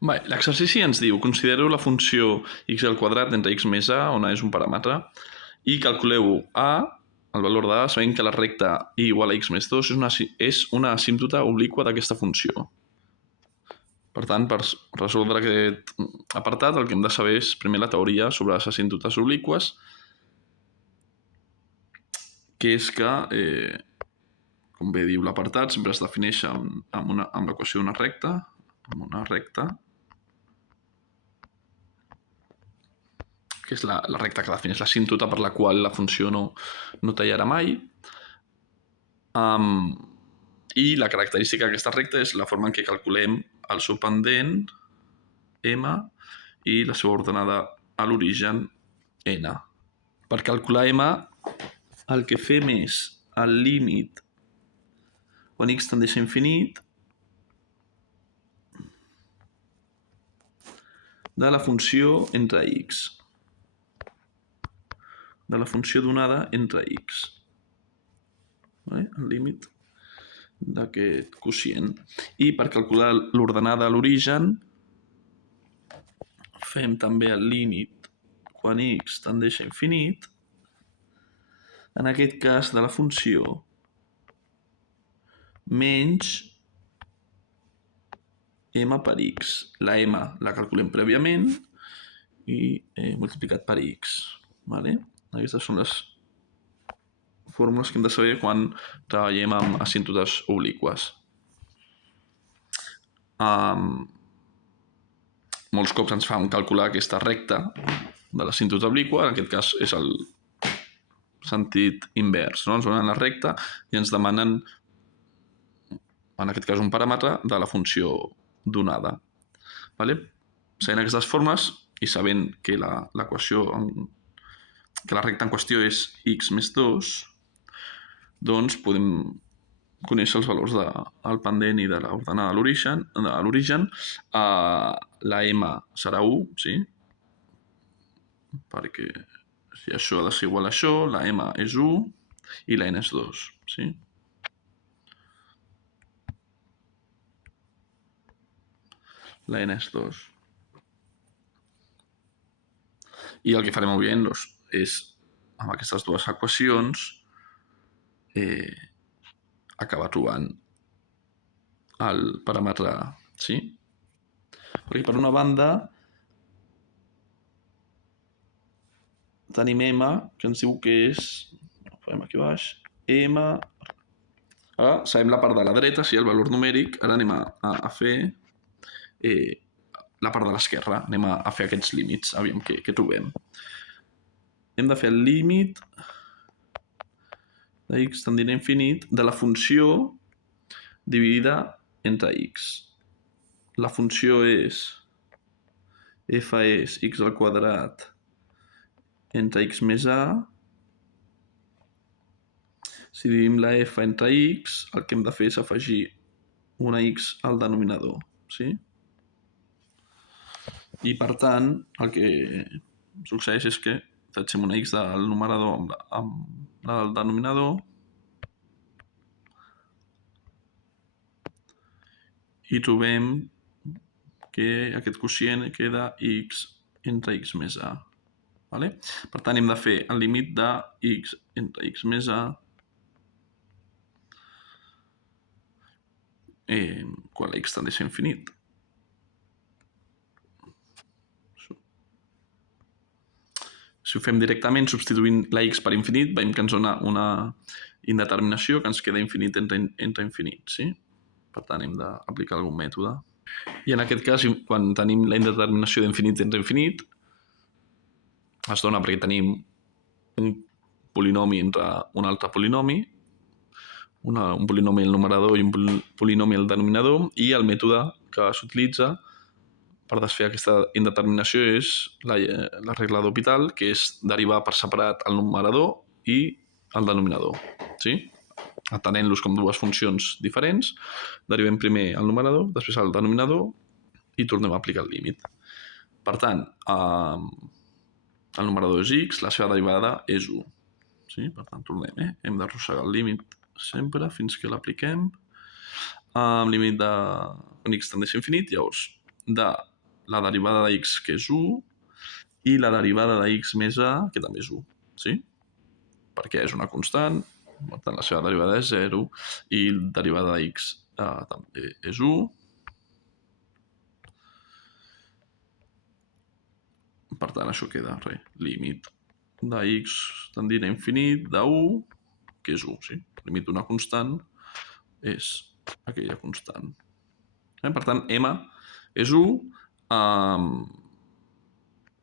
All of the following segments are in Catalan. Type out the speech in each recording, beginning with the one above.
L'exercici ens diu: considereu la funció x al quadrat entre x més a, on a és un paràmetre, i calculeu a, el valor de a, sabent que la recta i igual a x més 2 és una asímptota obliqua d'aquesta funció. Per tant, per resoldre aquest apartat, el que hem de saber és primer la teoria sobre les asímptotes obliqües, que és que, com bé diu l'apartat, sempre es defineix amb l'equació d'una recta, que és la recta que defineix l'asímptota per la qual la funció no tallarà mai. I la característica d'aquesta recta és la forma en què calculem el seu pendent, m, i la seva ordenada a l'origen, n. Per calcular m, el que fem és el límit quan x tendeix a infinit de la funció entre x, de la funció donada entre x. El límit d'aquest quocient. I per calcular l'ordenada a l'origen fem també el límit quan x tendeix a infinit, en aquest cas de la funció, menys m per x. La m la calculem prèviament i multiplicat per x. Aquestes són les fórmules que hem de saber quan treballem amb asímptotes obliqües. Molts cops ens fan calcular aquesta recta de l'asímptota obliqua, en aquest cas és el sentit invers. Ens donen la recta i ens demanen, en aquest cas, un paràmetre de la funció donada. Sabent aquestes fórmules i sabent que la recta en qüestió és x més 2, doncs podem conèixer els valors del pendent i de l'ordenada a l'origen. La m serà 1, sí? Perquè si això ha de ser igual a això, la m és 1 i la n és 2, sí? La n és 2. I el que farem, òbviament, és, amb aquestes dues equacions, acabar trobant el paràmetre, sí? Perquè per una banda tenim m, que ens diu que és, ho farem aquí baix, m, ara sabem la part de la dreta, sí, el valor numèric, ara anem a fer la part de l'esquerra, anem a fer aquests límits, aviam què trobem. Hem de fer el límit de x tendint a infinit de la funció dividida entre x. La funció és f és x al quadrat entre x més a. Si dividim la f entre x, el que hem de fer és afegir una x al denominador, sí? I per tant, el que succeeix és que tatxem una x del numerador amb la del denominador i trobem que aquest quocient queda x entre x més a. Per tant, hem de fer el límit de x entre x més a quan la x tendeix a infinit. Si ho fem directament substituint la x per infinit, veiem que ens dona una indeterminació que ens queda infinit entre infinit, sí? Per tant, hem d'aplicar algun mètode. I en aquest cas, quan tenim la indeterminació d'infinit entre infinit, es dona perquè tenim un polinomi entre un altre polinomi, un polinomi al numerador i un polinomi al denominador, i el mètode que s'utilitza per desfer aquesta indeterminació és la regla d'Hopital, que és derivar per separat el numerador i el denominador, sí? Atenent-los com dues funcions diferents, derivem primer el numerador, després el denominador i tornem a aplicar el límit. Per tant, el numerador és x, la seva derivada és 1. Sí? Per tant, tornem, hem d'arrossegar el límit sempre fins que l'apliquem. Amb límit de quan x tendeix a infinit, llavors, de la derivada de x, que és 1, i la derivada de x més a, que també és 1, sí? Perquè és una constant, per tant, la seva derivada és 0, i la derivada de x també és 1. Per tant, això queda límit de x tendint a infinit de 1, que és 1, sí? Límit d'una constant és aquella constant. Per tant, m és 1,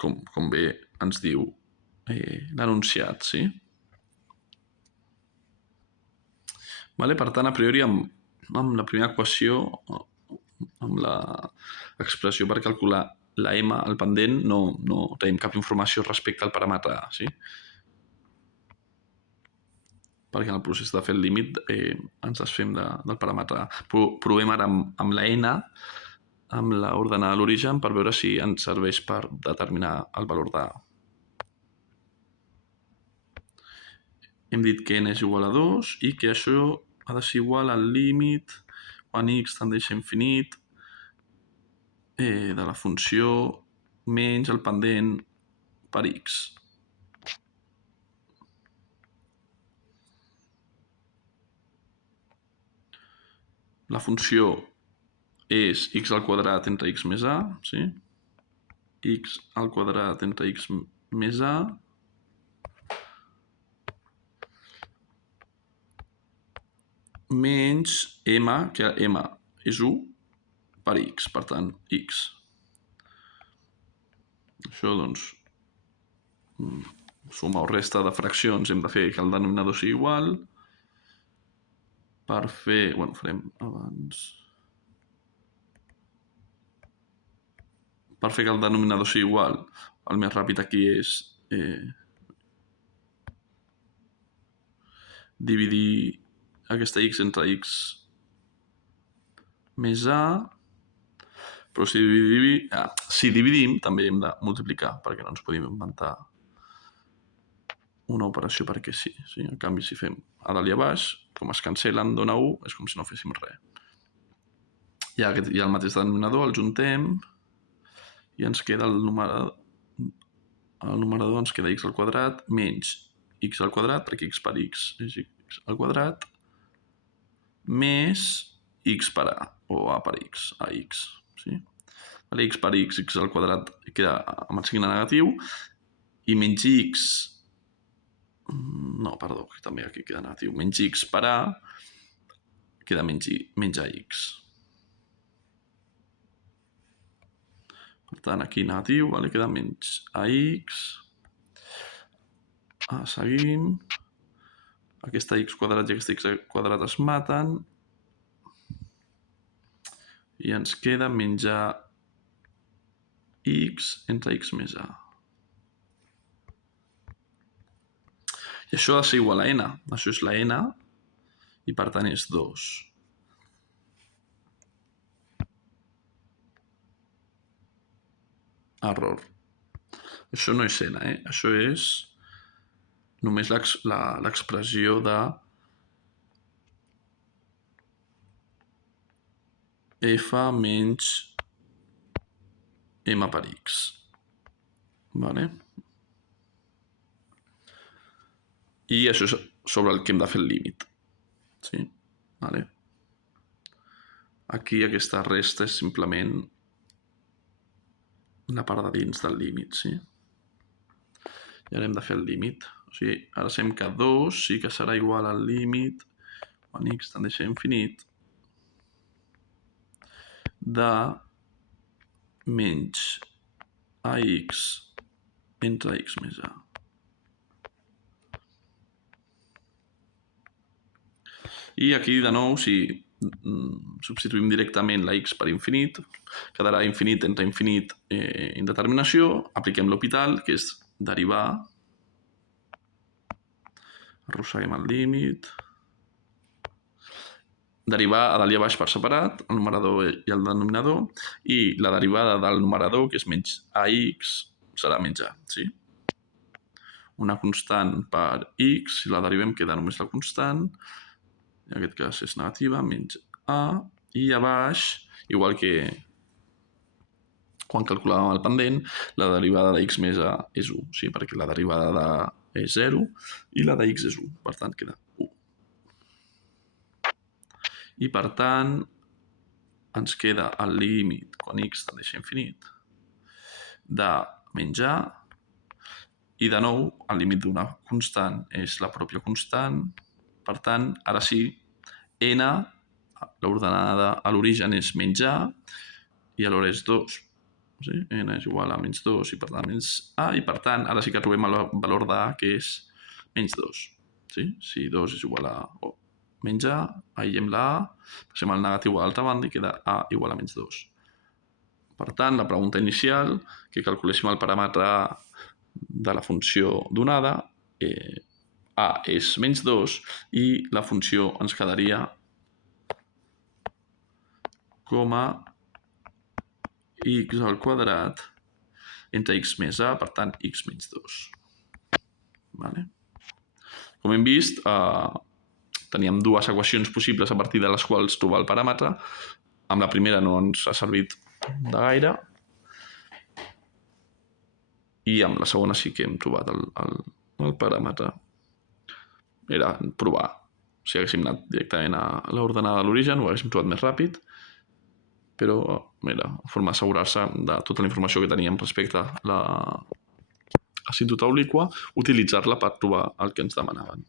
com bé ens diu l'enunciat, sí? Per tant, a priori, amb la primera equació, amb l'expressió per calcular la m, el pendent, no tenim cap informació respecte al paràmetre a, sí? Perquè en el procés de fer el límit ens desfem del paràmetre a. Provem ara amb la n, amb l'ordenada de l'origen, per veure si ens serveix per determinar el valor de a. Hem dit que n és igual a 2 i que això ha de ser igual al límit quan x tendeix a infinit de la funció menys el pendent per x. La funció és x al quadrat entre x més a, sí? X al quadrat entre x més a menys m, que m és 1, per x, per tant, x. Això, doncs, suma o resta de fraccions hem de fer que el denominador sigui igual. Per fer... Bueno, farem abans... Per fer que el denominador sigui igual, el més ràpid aquí és dividir aquesta x entre x més a, però si dividim també hem de multiplicar, perquè no ens podem inventar una operació perquè sí. En canvi, si fem a dalt i a baix, com es cancel·len, dona 1, és com si no féssim res. Hi ha el mateix denominador, el juntem, i ens queda el numerador ens queda x al quadrat menys x al quadrat, perquè x per x és x al quadrat, més x per a, o a per x, ax. Sí? X per x, x al quadrat, queda amb el signe negatiu, i menys x... No, perdó, també aquí queda negatiu. Menys x per a queda menys ax. Per tant, aquí negatiu, queda menys ax. Seguim. Aquesta x quadrat i aquesta x quadrat es maten. I ens queda menys x entre x més a. I això ha de ser igual a n. Això és la n i per tant és 2. Error. Això no és n, Això és només l'expressió de f menys m per x. Vale? I això és sobre el que hem de fer el límit. Sí? Vale? Aquí aquesta resta és simplement la part de dins del límit, sí? I ara hem de fer el límit. O sigui, ara sabem que 2 sí que serà igual al límit quan x tendeix a infinit de menys ax entre x més a. I aquí, de nou, si substituïm directament la x per infinit, quedarà infinit entre infinit indeterminació, apliquem l'hospital, que és derivar, arrosseguem el límit, derivar a dalt i a baix per separat, el numerador i el denominador, i la derivada del numerador, que és menys ax, serà menys a, sí? Una constant per x, si la derivem queda només la constant, en aquest cas és negativa, menys a, i a baix, igual que quan calculàvem el pendent, la derivada de x més a és 1, sí, perquè la derivada de és 0 i la de x és 1, per tant queda 1. I per tant, ens queda el límit, quan x tendeix a infinit, de menys a, i de nou, el límit d'una constant és la pròpia constant, per tant, ara sí, n, l'ordenada a l'origen és menys a, i alhora és 2. Sí? N és igual a menys 2 i per tant menys a, i per tant, ara sí que trobem el valor de a, que és menys 2. Sí? Si 2 és igual a menys a, aïllem la a, passem el negatiu a l'altra banda i queda a igual a menys 2. Per tant, la pregunta inicial, que calculéssim el paràmetre de la funció donada, a és menys 2 i la funció ens quedaria com a x al quadrat entre x més a, per tant, x menys 2. Vale? Com hem vist, teníem dues equacions possibles a partir de les quals trobar el paràmetre. Amb la primera no ens ha servit de gaire i amb la segona sí que hem trobat el paràmetre. Era provar. Si haguéssim anat directament a l'ordenada de l'origen, ho haguéssim trobat més ràpid, però era forma d'assegurar-se de tota la informació que teníem respecte a la asíntota obliqua, utilitzar-la per trobar el que ens demanaven.